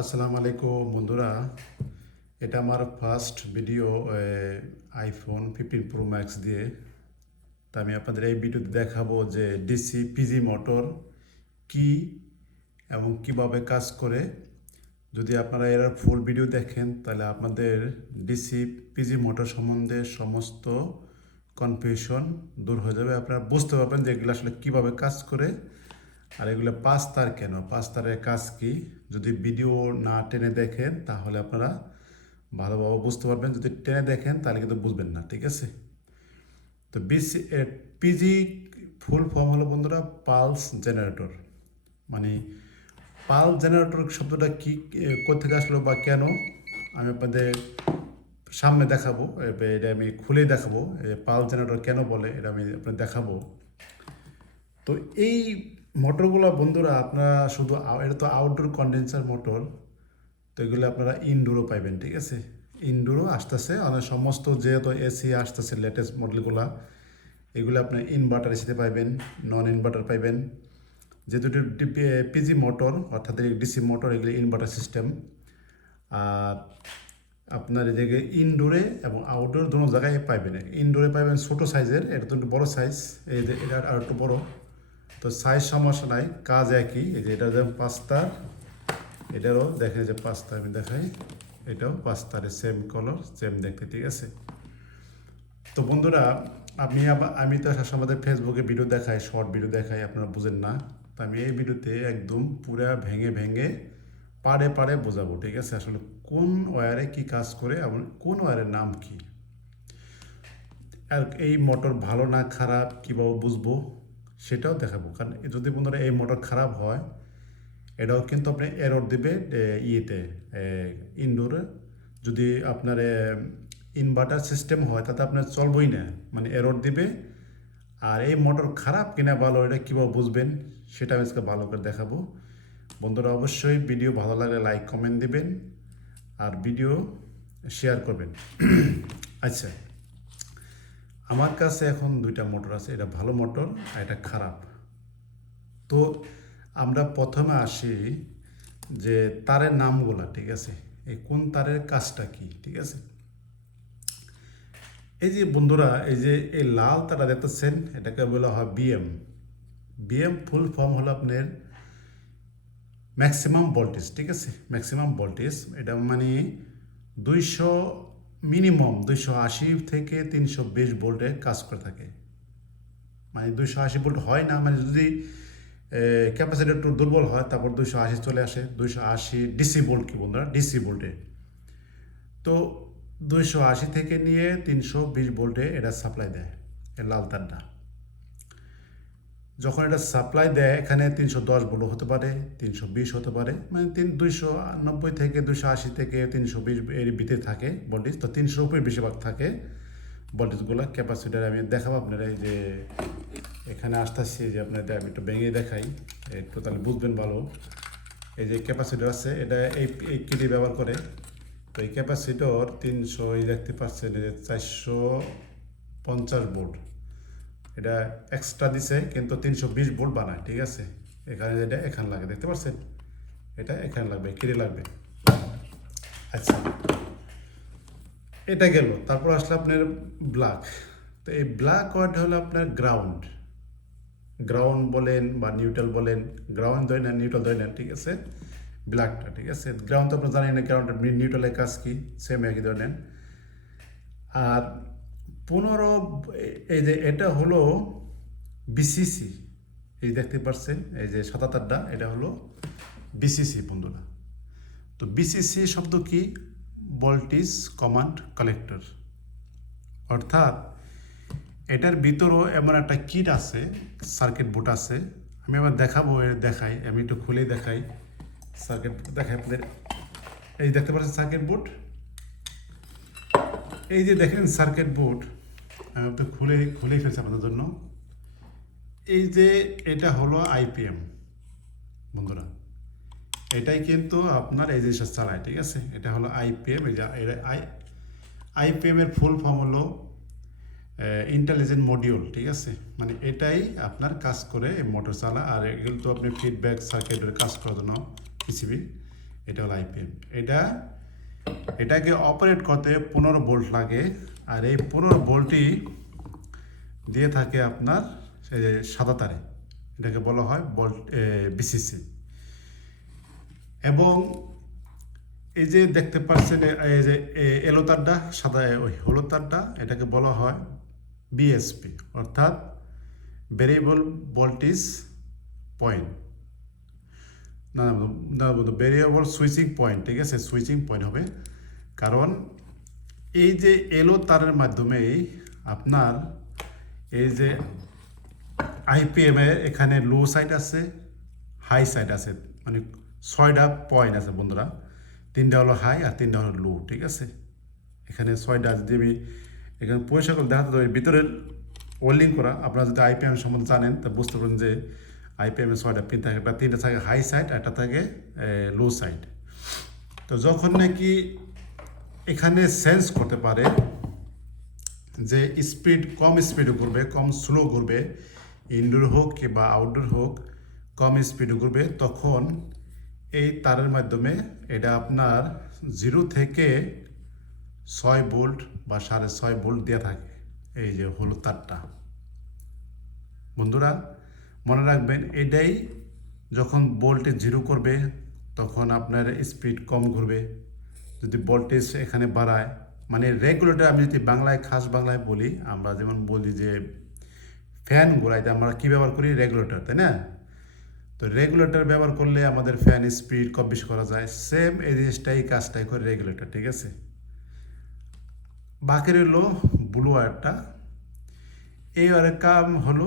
আসসালামু আলাইকুম বন্ধুরা, এটা আমার first video iPhone 15 pro max দিয়ে। তা আমি আপনাদের এই ভিডিওতে দেখাবো যে ডিসি পিজি মোটর কি এবং কিভাবে কাজ করে। যদি আপনারা এর ফুল ভিডিও দেখেন তাহলে আপনাদের ডিসি পিজি মোটর সম্বন্ধে সমস্ত কনফিউশন দূর হয়ে যাবে। আপনারা বুঝতে পারবেন যে এগুলো আসলে কীভাবে কাজ করে আর এগুলো 5 তার কেন, 5 তারের কাজ কি। যদি ভিডিও না টেনে দেখেন তাহলে আপনারা ভালোভাবে বুঝতে পারবেন, যদি টেনে দেখেন তাহলে কিন্তু বুঝবেন না, ঠিক আছে। তো পিজি ফুল ফর্ম হলো বন্ধুরা পালস জেনারেটর। মানে পালস জেনারেটর শব্দটা কি, কোথেকে আসলো বা কেন, আমি আপনাদের সামনে দেখাবো। এটা আমি খুলেই দেখাবো পালস জেনারেটর কেন বলে, এটা আমি আপনাদের দেখাবো। তো এই মোটরগুলো বন্ধুরা আপনারা শুধু এটা তো আউটডোর কন্ডেন্সার মোটর, তো এগুলো আপনারা ইনডোরও পাইবেন, ঠিক আছে। ইনডোরও আসতেছে অনেক, সমস্ত যেহেতু এসি আসতেছে লেটেস্ট মডেলগুলো, এগুলো আপনার ইনভার্টার এসিতে পাইবেন, নন ইনভার্টার পাইবেন। যে দুটো পিজি মোটর অর্থাৎ ডিসি মোটর, এগুলো ইনভার্টার সিস্টেম। আর আপনার এদিকে ইনডোরে এবং আউটডোর দোনো জায়গায় পাইবেন। ইনডোরে পাইবেন ছোটো সাইজের, এটা তো একটু বড়ো সাইজ, এই যে এটা আর একটু বড়ো। তো সাইজ সমস্যা নাই, কাজ একই। এই যে এটা যেমন 5 তার, এটারও দেখেন যে 5 তার, আমি দেখাই, এটাও 5 তারের, সেম কালার সেম দেখতে, ঠিক আছে। তো বন্ধুরা আমি তো আমাদের ফেসবুকে ভিডিও দেখাই, শর্ট ভিডিও দেখাই, আপনারা বুঝেন না। তো আমি এই ভিডিওতে একদম পুরা ভেঙে ভেঙে পাড়ে পাড়ে বোঝাবো, ঠিক আছে। আসলে কোন ওয়্যারে কি কাজ করে এবং কোন ওয়্যারের নাম কি, আর এই মোটর ভালো না খারাপ কীভাবে বুঝবো সেটাও দেখাবো। কারণ যদি বন্ধুরা এই মোটর খারাপ হয়, এটাও কিন্তু আপনি এরর দিবে ইয়েতে, ইনডোরে। যদি আপনার ইনভার্টার সিস্টেম হয় তাতে আপনার চলবই না, মানে এরর দিবে। আর এই মোটর খারাপ কিনা ভালো, এটা কীভাবে বুঝবেন সেটা আমি আজকে ভালো করে দেখাবো। বন্ধুরা অবশ্যই ভিডিও ভালো লাগলে লাইক কমেন্ট দিবেন আর ভিডিও শেয়ার করবেন। আচ্ছা, আমার কাছে এখন 2টা মোটর আছে, এটা ভালো মোটর আর এটা খারাপ। তো আমরা প্রথমে আসি যে তারের নামগুলা, ঠিক আছে, এই কোন তারের কাজটা কি, ঠিক আছে। এই যে বন্ধুরা, এই যে এই লাল তারটা দেখতেছেন, এটাকে বলা হয় বিএম। বিএম ফুল ফর্ম হলো আপনার ম্যাক্সিমাম ভোল্টেজ, ঠিক আছে। ম্যাক্সিমাম ভোল্টেজ এটা মানে 200, মিনিমাম 280 থেকে 320 ভোল্টে কাজ করে থাকে। মানে 280 ভোল্ট হয় না, মানে যদি ক্যাপাসিটার একটু দুর্বল হয় তারপর 280 চলে আসে। 280 ডিসি ভোল্ট কি বন্ধুরা, ডিসি ভোল্টে। তো 280 থেকে নিয়ে 320 ভোল্টে এটা সাপ্লাই দেয়, এই লাল তারটা। যখন এটা সাপ্লাই দেয় এখানে 310 ভোল্ট হতে পারে, 320 হতে পারে, মানে 290 থেকে 280 থেকে 320 এর ভিতরে থাকে ভোল্টেজ। তো 300 উপরে বেশিরভাগ থাকে ভোল্টেজগুলো। ক্যাপাসিটার আমি দেখাবো আপনারা, এই যে এখানে আসতেছি, যে আপনাদের আমি একটু ভেঙে দেখাই, একটু তাহলে বুঝবেন ভালো। এই যে ক্যাপাসিটার আছে, এটা এই কিটি ব্যবহার করে। তো এই ক্যাপাসিটর 300, এই দেখতে পাচ্ছেন যে 450 ভোল্ট, এটা এক্সট্রা দিছে কিন্তু 320 ভোল্ট বানায়, ঠিক আছে। এখানে এটা এখানে লাগে, দেখতে পাচ্ছেন, এটা এখানে লাগবে, কিনে লাগবে। আচ্ছা, এটা গেল। তারপর আসলে আপনার ব্ল্যাক। তো এই ব্ল্যাক ওয়ার্ড হলো আপনার গ্রাউন্ড। গ্রাউন্ড বলেন বা নিউট্রাল বলেন, গ্রাউন্ড ধরে নেন, নিউট্রাল ধরে নেন, ঠিক আছে। ব্ল্যাকটা, ঠিক আছে। গ্রাউন্ড তো আপনার জানেন না, গ্রাউন্ড নিউট্রালের কাজ কি, সেম একই ধরে নেন। আর 15, এই যে এটা হলো বিসিসি, এই দেখতে পাচ্ছেন এই যে 77টা, এটা হলো বিসিসি বন্ধুরা। তো বিসিসি শব্দ কি, ভোল্টেজ কমান্ড কালেক্টর। অর্থাৎ এটার ভিতরেও এমন একটা কিট আছে, সার্কিট বোর্ড আছে। আমি আবার দেখাবো, দেখাই, আমি একটু খুলেই দেখাই। সার্কিট দেখাই আপনাদের, এই দেখতে পাচ্ছেন সার্কিট বোর্ড, এই যে দেখেন সার্কিট বোর্ড, আমি একটু খুলেই ফেলছি আপনাদের জন্য। এই যে এটা হলো আইপিএম বন্ধুরা, এটাই কিন্তু আপনার এই জিনিসটা চালায়, ঠিক আছে। এটা হলো আইপিএম। এই যে আইপিএম এর ফুল ফর্ম হলো ইন্টেলিজেন্ট মডিউল, ঠিক আছে। মানে এটাই আপনার কাজ করে এই মোটর চালা। আর এগুলো তো আপনি ফিডব্যাক সার্কিটের কাজ করার জন্য পিসিবি, এটা হলো আইপিএম। এটাকে অপারেট করতে 15 ভোল্ট লাগে, আর এই 15 ভোল্টই দিয়ে থাকে আপনার সেই যে সাদা তারে, এটাকে বলা হয় ভোল্ট বিসিসি। এবং এই যে দেখতে পাচ্ছেন এই যে এলো তারটা, সাদা ওই হলুদ তারটা, এটাকে বলা হয় বিএসপি, অর্থাৎ ভেরিয়েবল ভোল্টেজ পয়েন্ট। না না বন্ধু, ভেরিয়েবল সুইচিং পয়েন্ট, ঠিক আছে, সুইচিং পয়েন্ট হবে। কারণ এই যে এলো তারের মাধ্যমেই আপনার এই যে আইপিএম এর এখানে লো সাইড আছে, হাই সাইড আছে, মানে 6টা পয়েন্ট আছে বন্ধুরা। 3টা হলো হাই আর 3টা হলো লো, ঠিক আছে। এখানে 6টা যদি আমি এখানে পরিষ্কার করে দেখাতে পারি, ভিতরের ওয়েল্ডিং করা, আপনারা যদি আইপিএম সম্বন্ধে জানেন তা বুঝতে পারেন যে আইপিএম এর 6টা পিন থাকে, একটা 3টা থাকে হাই সাইড, একটা থাকে লো সাইড। তো যখন নাকি এখানে সেন্স করতে পারে যে স্পিড কম স্পিডে ঘুরবে, কম স্লো ঘুরবে, ইনডোর হোক কিংবা আউটডোর হোক, কম স্পিডে ঘুরবে, তখন এই তারের মাধ্যমে এটা আপনার 0 থেকে 6 ভোল্ট বা 6.5 ভোল্ট দেওয়া থাকে, এই যে হলুদ তারটা। বন্ধুরা মনে রাখবেন, এটাই যখন ভোল্টেজ 0 করবে তখন আপনার স্পিড কম ঘুরবে। যদি ভোল্টেজ এখানে বাড়ায়, মানে রেগুলেটর, আমি যদি বাংলায় খাস বাংলায় বলি, আমরা যেমন বলি যে ফ্যান ঘোরাইতে আমরা কী ব্যবহার করি, রেগুলেটর, তাই না? তো রেগুলেটর ব্যবহার করলে আমাদের ফ্যান স্পিড কম বেশি করা যায়, সেম এই জিনিসটাই কাজটাই করে রেগুলেটর, ঠিক আছে। বাকি রইল ব্লু ওয়্যারটা। এই ওয়্যারের কাম হলো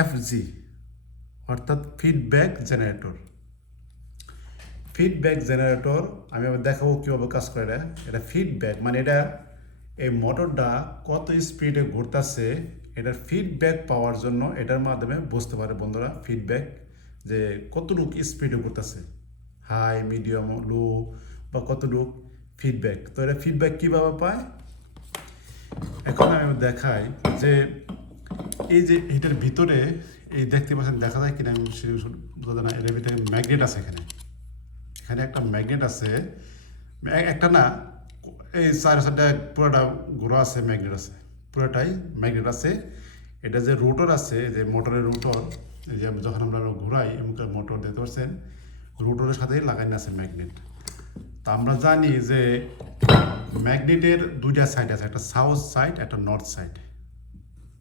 এফজি, অর্থাৎ ফিডব্যাক জেনারেটর। ফিডব্যাক জেনারেটর আমি আবার দেখাবো কীভাবে কাজ করে। এটা ফিডব্যাক মানে এটা এই মোটরটা কত স্পিডে ঘুরতেছে, এটার ফিডব্যাক পাওয়ার জন্য এটার মাধ্যমে বুঝতে পারে বন্ধুরা ফিডব্যাক, যে কতটুকু স্পিডে ঘুরতেছে, হাই, মিডিয়াম, লো বা কতটুকু ফিডব্যাক। তো এটা ফিডব্যাক কীভাবে পায় এখন আমি দেখাই। যে এই যে এটার ভিতরে এই দেখতে পাচ্ছেন, দেখা যায় কিনা আমি বোঝা না, এটার ভিতরে ম্যাগনেট আছে। এখানে একটা ম্যাগনেট আছে, একটা না, এই 4-5টা পুরোটা ঘোরা আছে, ম্যাগনেট আছে, পুরোটাই ম্যাগনেট আছে। এটা যে রোটর আছে, যে মোটরের রোটর, এই যে যখন আমরা ঘোরাই এমনকি মোটর দেখতে পাচ্ছেন, রোটরের সাথেই লাগানো আছে ম্যাগনেট। তা আমরা জানি যে ম্যাগনেটের 2টা সাইড আছে, একটা সাউথ সাইড, একটা নর্থ সাইড।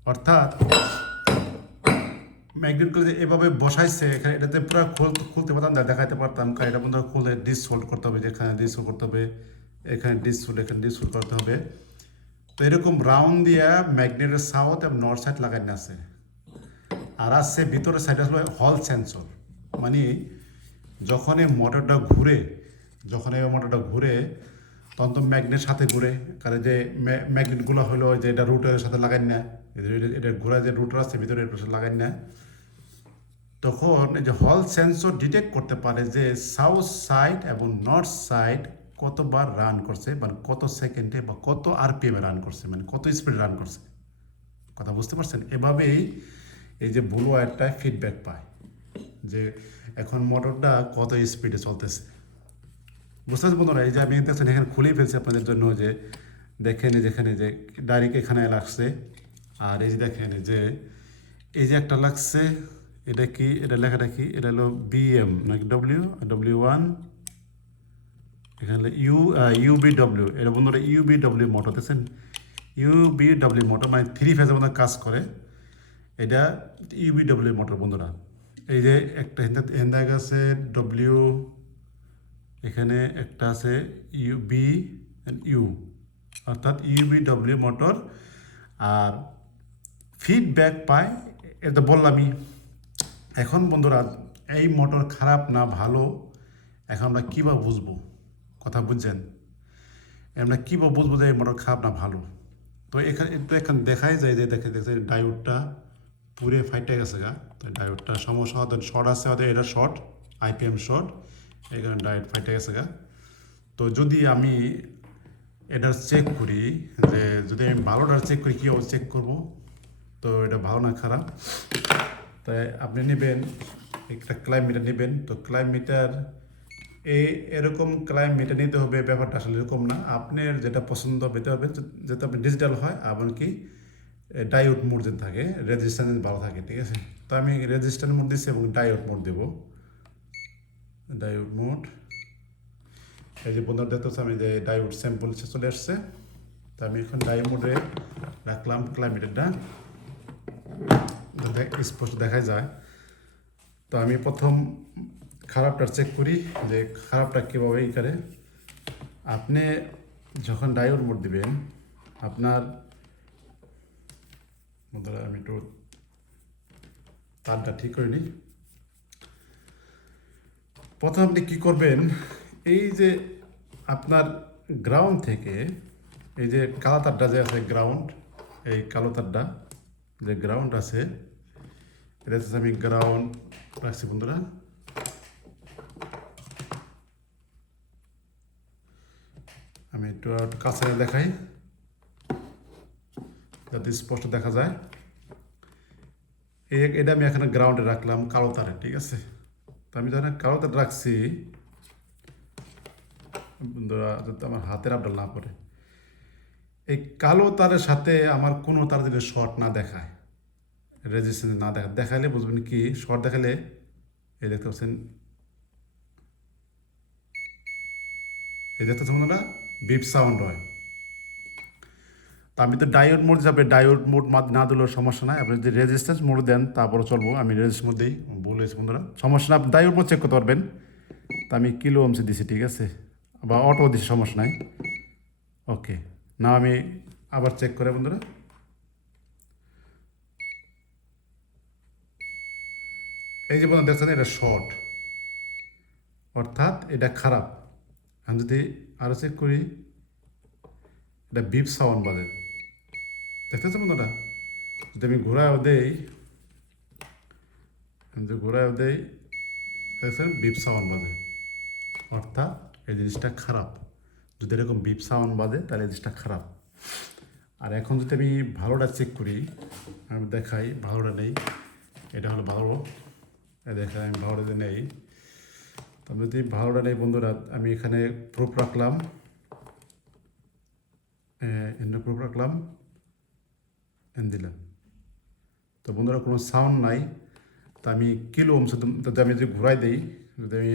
অর্থাৎ ম্যাগনেটগুলো যে এভাবে বসাইছে এখানে, এটাতে পুরো খুলতে পারতাম, দেখাইতে পারতাম, এটা বন্ধু খুলে ডিস হোল্ড করতে হবে, যেখানে ডিস হোল্ড করতে হবে, এখানে ডিস হোল্ড, এখানে ডিস হোল্ড করতে হবে। তো এরকম রাউন্ড দিয়া ম্যাগনেটের সাউথ এবং নর্থ সাইড লাগানো আছে। আর আছে ভিতরের সাইড আসলে হল সেন্সর, মানে যখন এই মোটরটা ঘুরে, তখন তো ম্যাগনেট সাথে ঘুরে, কারণ যে ম্যাগনেটগুলো হলো যে এটা রুটের সাথে লাগাই না, এটা ঘোরা যে রুটার আছে ভিতরে এর সাথে লাগাই না, তখন এই যে হল সেন্সর ডিটেক্ট করতে পারে যে সাউথ সাইড এবং নর্থ সাইড কতবার রান করছে, মানে কত সেকেন্ডে বা কত আরপিএমে রান করছে, মানে কত স্পিডে রান করছে। কথা বুঝতে পারছেন? এভাবেই এই যে ব্লু ওয়্যারটা ফিডব্যাক পায় যে এখন মোটরটা কত স্পিডে চলতেছে। বুঝতে পারছি বন্ধুরা? এই যে আমি দেখছেন এখানে খুলেই ফেলছি আপনাদের জন্য, যে দেখেন যেখানে যে ডাইরেক্ট এখানে লাগছে। আর এই যে দেখেন যে এই যে একটা লাগছে, এটা কি, এটা লেখাটা কি, এটা হলো বিএম নাকি ডব্লিউ1, এখানে ইউবিডব্লিউ, এটা বন্ধুরা ইউবিডব্লিউ মোটর, দেখছেন ইউবিডব্লিউ মোটর, মানে 3 ফেজের মধ্যে কাজ করে। এটা ইউবিডব্লিউ মোটর বন্ধুরা। এই যে একটা হেন্দা আছে ডব্লিউ, এখানে একটা আছে ইউ, অর্থাৎ ইউবিডব্লিউ মোটর। আর ফিডব্যাক পায়, এটা বললামই। এখন বন্ধুরা এই মোটর খারাপ না ভালো, এখন আমরা কীভাবে বুঝবো? কথা বুঝছেন? আমরা কীভাবে বুঝবো যে এই মোটর খারাপ না ভালো? তো এখানে দেখাই যায় যে দেখে ডায়োডটা পুরে ফাইটে গেছে গা। তো ডায়োডটা সমস্যা হয়তো শর্ট আছে, হয়তো এটা শর্ট, আইপিএম শর্ট, এখানে ডায়োড ফাইটে গেছে গা। তো যদি আমি এটা চেক করি, যে যদি আমি ভালোটা চেক করি, কীভাবে চেক করবো? তো এটা ভালো না খারাপ, তাই আপনি নেবেন একটা ক্লাইম মিটার নেবেন। তো ক্লাইম মিটার এই এরকম ক্লাইমেটে নিতে হবে, ব্যাপারটা আসলে এরকম না। আপনার যেটা পছন্দ পেতে হবে যাতে আপনি ডিজিটাল হয়, এমনকি ডায়োড মোড যেন থাকে, রেজিস্ট্যান্স ভালো থাকে, ঠিক আছে। তো আমি রেজিস্ট্যান্স মোড দিচ্ছি এবং ডায়োড মোড দেবো। ডায়োড মোড, এই যে বন্ধুরা দেখতে পাচ্ছি আমি যে ডায়োড স্যাম্পল চলে আসছে। তো আমি এখন ডায়োড মোডে রাখলাম ক্লাইমেটেরটা, স্পষ্ট দেখা যায়। তো আমি প্রথম খারাপটা চেক করি যে খারাপটা কীভাবে ই করে। আপনি যখন ডায়োড মোড দিবেন, আপনার বন্ধুরা আমি একটু তারটা ঠিক করে নিই। প্রথম আপনি কী করবেন, এই যে আপনার গ্রাউন্ড থেকে এই যে কালো তারটা যে আছে গ্রাউন্ড, এই কালো তারটা যে গ্রাউন্ড আছে, এটা হচ্ছে আমি গ্রাউন্ড রাখছি বন্ধুরা। আমি একটু কাছে দেখাই যাতে স্পষ্ট দেখা যায়। এটা আমি এখানে গ্রাউন্ডে রাখলাম কালো তারে, ঠিক আছে। তো আমি যখন কালো তার রাখছি বন্ধুরা, যাতে আমার হাতের আপডাল না পড়ে, এই কালো তারের সাথে আমার কোনো তার যদি শর্ট না দেখায়, রেজিস্ট্যান্স না দেখালে বুঝবেন কি শর্ট দেখালে, এই দেখতে পাচ্ছেন, এই দেখতে পাচ্ছেন বন্ধুরা বিপ সাউন্ড হয়। তা আমি তো ডায়োড মোড যাবে, ডায়োড মোড না দিলেও সমস্যা নাই। আপনি যদি রেজিস্ট্যান্স মোড দেন তারপরে চলবো। আমি রেজিস্ট্যান্স মোড দিই, ভুল হয়েছে বন্ধুরা, সমস্যা না। আপনি ডায়োড মোড চেক করতে পারবেন। তা আমি কিলো ওমসে দিছি, ঠিক আছে, বা অটো দিছি, সমস্যা নাই। ওকে, না আমি আবার চেক করে বন্ধুরা, এই যে বন্ধু দেখছেন এটা শর্ট, অর্থাৎ এটা খারাপ। আমি যদি আরও চেক করি, এটা বিপ সাউন্ড বাজে, দেখতেছে বন্ধুরা। যদি আমি ঘোরাও দেই, আমি যদি ঘোরাও দেই, দেখছেন বিপ সাউন্ড বাজে, অর্থাৎ এই জিনিসটা খারাপ। যদি এরকম বিপ সাউন্ড বাজে তাহলে এই জিনিসটা খারাপ। আর এখন যদি আমি ভালোটা চেক করি, আমি দেখাই ভালোটা নেই, এটা হলো ভালো, দেখাই আমি ভালোটা নেই। তো আমি যদি ভালোটা নেই বন্ধুরা, আমি এখানে প্রুফ রাখলাম, এন্ড প্রুফ রাখলাম, এন্ড দিলাম। তো বন্ধুরা কোনো সাউন্ড নাই। তা আমি কিলো ওমস, যদি আমি যদি ঘুরাই দিই, যদি আমি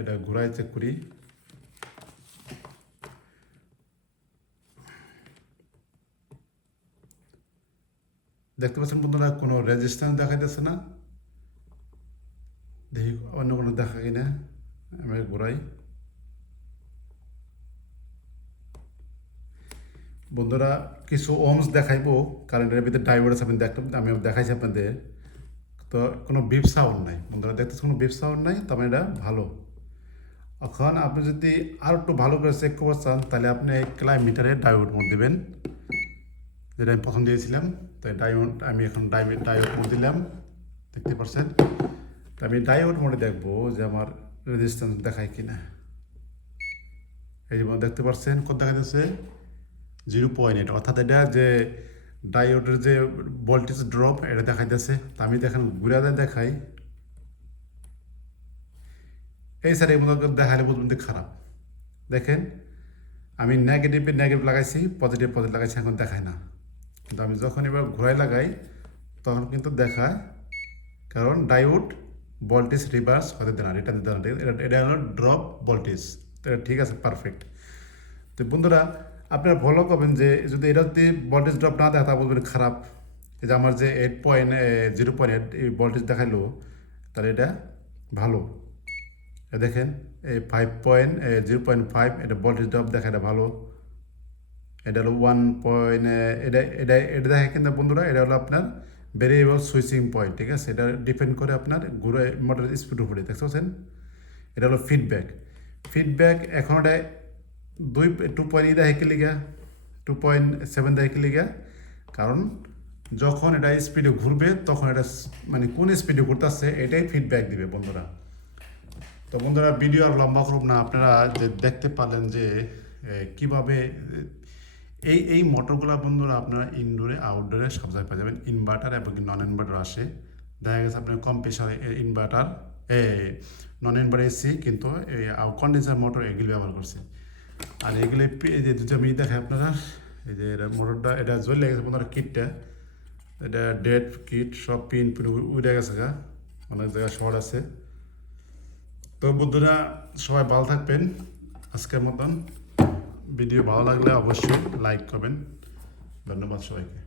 এটা ঘুরাই চেক করি, দেখতে পাচ্ছেন বন্ধুরা কোনো রেজিস্ট্যান্স দেখাইতেছে না। দেখি অন্য কোনো দেখা কিনা, আমি ঘুরাই। বন্ধুরা কিছু ওমস দেখাইবো, কারেন্টের ভিতরে ডায়োড আছে, আপনি দেখলাম, আমি দেখাইছি আপনাদের। তো কোনো বিপ সাউন্ড নাই বন্ধুরা, দেখতেছে কোনো বিপ সাউন্ড নাই, তবে এটা ভালো। এখন আপনি যদি আর একটু ভালো করে চেক করতে চান, তাহলে আপনি ক্লাইমিটারে ডায়োড মোড দেবেন, যেটা আমি প্রথম দিয়েছিলাম। তাই ডায়োড আমি এখন ডায়োড মোড দিলাম, দেখতে পাচ্ছেন। তো আমি ডায়োড মোডে দেখবো যে আমার রেজিস্ট্যান্স দেখায় কিনা। এই যেমন দেখতে পাচ্ছেন কত দেখা যাচ্ছে, 0.8, অর্থাৎ এটা যে ডায়োডের যে ভোল্টেজ ড্রপ এটা দেখাইতেছে। তো আমি দেখেন ঘুরে দেখাই, এই স্যার এই মতো দেখালে বুঝবেন যে খারাপ। দেখেন আমি নেগেটিভ লাগাইছি, পজিটিভ লাগাইছি, এখন দেখায় না। কিন্তু আমি যখন এবার ঘোরাই লাগাই তখন কিন্তু দেখায়, কারণ ডায়োড ভোল্টেজ রিভার্স হতে দেয় না, রিটার্ন দিতে না, এটা হলো ড্রপ ভোল্টেজ। তো এটা ঠিক আছে, পারফেক্ট। তো বন্ধুরা আপনারা ফলো করবেন যে যদি এটা যদি ভোল্টেজ ড্রপ না দেয় তা বলবেন খারাপ। এই যে আমার যে 0.8 এই ভোল্টেজ দেখাইলো, তাহলে এটা ভালো। দেখেন এই 0.5 এটা ভোল্টেজ ড্রপ দেখা, এটা ভালো। এটা হলো 1 এটা দেখে কিন্তু বন্ধুরা, এটা হলো আপনার ভেরিয়েবল সুইচিং পয়েন্ট, ঠিক আছে। এটা ডিপেন্ড করে আপনার ঘুরে মোটরের স্পিড উপরে, দেখতে পাচ্ছেন। এটা হলো ফিডব্যাক এখন এটা 2.8 দেখে লিগা, 2.7 দেখে লিগা, কারণ যখন এটা স্পিডে ঘুরবে তখন এটা মানে কোন স্পিডে ঘুরতেছে এটাই ফিডব্যাক দিবে বন্ধুরা। তো বন্ধুরা ভিডিও আর লম্বা করব না, আপনারা যে দেখতে পারলেন যে কিভাবে এই মোটরগুলো বন্ধুরা আপনারা ইনডোরে আউটডোরে সব জায়গায় পাওয়া যাবেন। ইনভার্টার এবং নন ইনভার্টার আসে, দেখা গেছে আপনার কম pressure inverter non inverter AC, কিন্তু কন্ডেন্সার মোটর এগুলি ব্যবহার করছি। আর এগুলি এই যে দুটো আমি দেখাই আপনারা, এই যে মোটরটা এটা জ্বলে গেছে বন্ধুরা, কিটটা এটা ডেড কিট, সব পিন পিন উড়ে গেছে গা, অনেক জায়গায় শর্ট আছে। তো বন্ধুরা সবাই ভালো থাকবেন। আজকের মতন ভিডিও ভালো লাগলে অবশ্যই লাইক করবেন। ধন্যবাদ সবাইকে।